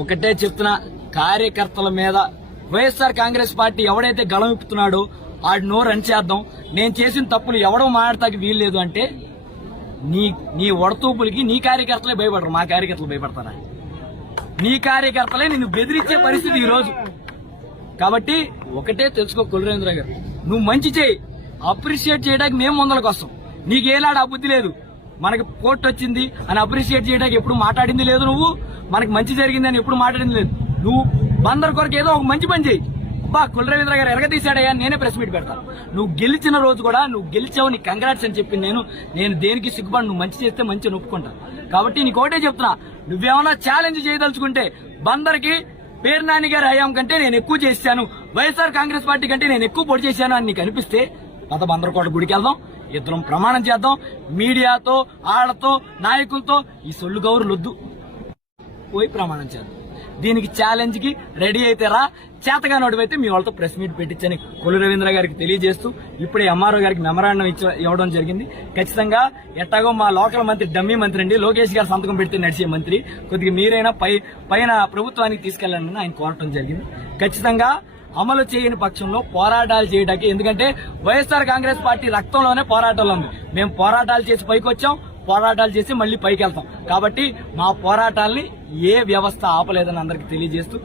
ఒకటే చెప్తున్నా, కార్యకర్తల మీద వైఎస్ఆర్ కాంగ్రెస్ పార్టీ ఎవడైతే గళం ఇప్పుతున్నాడో ఆడి నోరు అణిచేద్దాం. నేను చేసిన తప్పులు ఎవడో మాట్లాడతాకి వీల్లేదు అంటే నీ వడతూపులకి నీ కార్యకర్తలే భయపడరు, మా కార్యకర్తలు భయపడతారా? నీ కార్యకర్తలే నిన్ను బెదిరించే పరిస్థితి ఈ రోజు. కాబట్టి ఒకటే తెలుసుకో కులరేంద్ర గారు, నువ్వు మంచి చేయి, అప్రిషియేట్ చేయడానికి మేము ముందరకు వస్తాం. నీకేలాడు ఆ బుద్ధి లేదు. మనకి కోర్టు వచ్చింది అని అప్రిషియేట్ చేయడానికి ఎప్పుడు మాట్లాడింది లేదు. నువ్వు మనకి మంచి జరిగింది అని ఎప్పుడు మాట్లాడింది లేదు. నువ్వు బందర్ కొరకు ఏదో ఒక మంచి పని చేయి. కులరవీంద్ర గారు ఎరగదీశాడయ్యా, నేనే ప్రెస్ మీట్ పెడతాను. నువ్వు గెలిచిన రోజు కూడా నువ్వు గెలిచావు, నీ కంగ్రాట్స్ అని చెప్పి నేను దేనికి సిగ్గుపడి, నువ్వు మంచి చేస్తే మంచి ఒప్పుకుంటా. కాబట్టి నీకు ఒకటే చెప్తున్నా, నువ్వేమన్నా ఛాలెంజ్ చేయదలుచుకుంటే బందర్కి పేరు నాని గారి హయాం కంటే నేను ఎక్కువ చేశాను, వైఎస్ఆర్ కాంగ్రెస్ పార్టీ కంటే నేను ఎక్కువ పొడి చేశాను అని నీకు అనిపిస్తే పద బందరకోట గుడికి వెళ్దాం, ఇద్దరం ప్రమాణం చేద్దాం. మీడియాతో ఆళ్లతో నాయకులతో ఈ సొల్లు గౌరులొద్దు, పోయి ప్రమాణం చేద్దాం. దీనికి ఛాలెంజ్ కి రెడీ అయితే రా, చేతగా నోటివైతే మీ వాళ్ళతో ప్రెస్ మీట్ పెట్టించని కొల్లు రవీంద్ర గారికి తెలియజేస్తూ ఇప్పుడే ఎంఆర్ఓ గారికి మెమరాండం ఇవ్వడం జరిగింది. ఖచ్చితంగా ఎట్టాగో మా లోకల్ మంత్రి డమ్మీ మంత్రి అండి, లోకేష్ గారు సంతకం పెడితే నడిచే మంత్రి, కొద్దిగా మీరైనా పైన ప్రభుత్వానికి తీసుకెళ్లాలని ఆయన కోరటం జరిగింది. ఖచ్చితంగా అమలు చేయని పక్షంలో పోరాటాలు చేయడానికి, ఎందుకంటే వైఎస్ఆర్ కాంగ్రెస్ పార్టీ రక్తంలోనే పోరాటాలు ఉంది. మేము పోరాటాలు చేసి పైకి వచ్చాం, పోరాటాలు చేసి మళ్లీ పైకి వెళ్తాం. కాబట్టి మా పోరాటాల్ని ఏ వ్యవస్థ ఆపలేదని అందరికీ తెలియజేస్తూ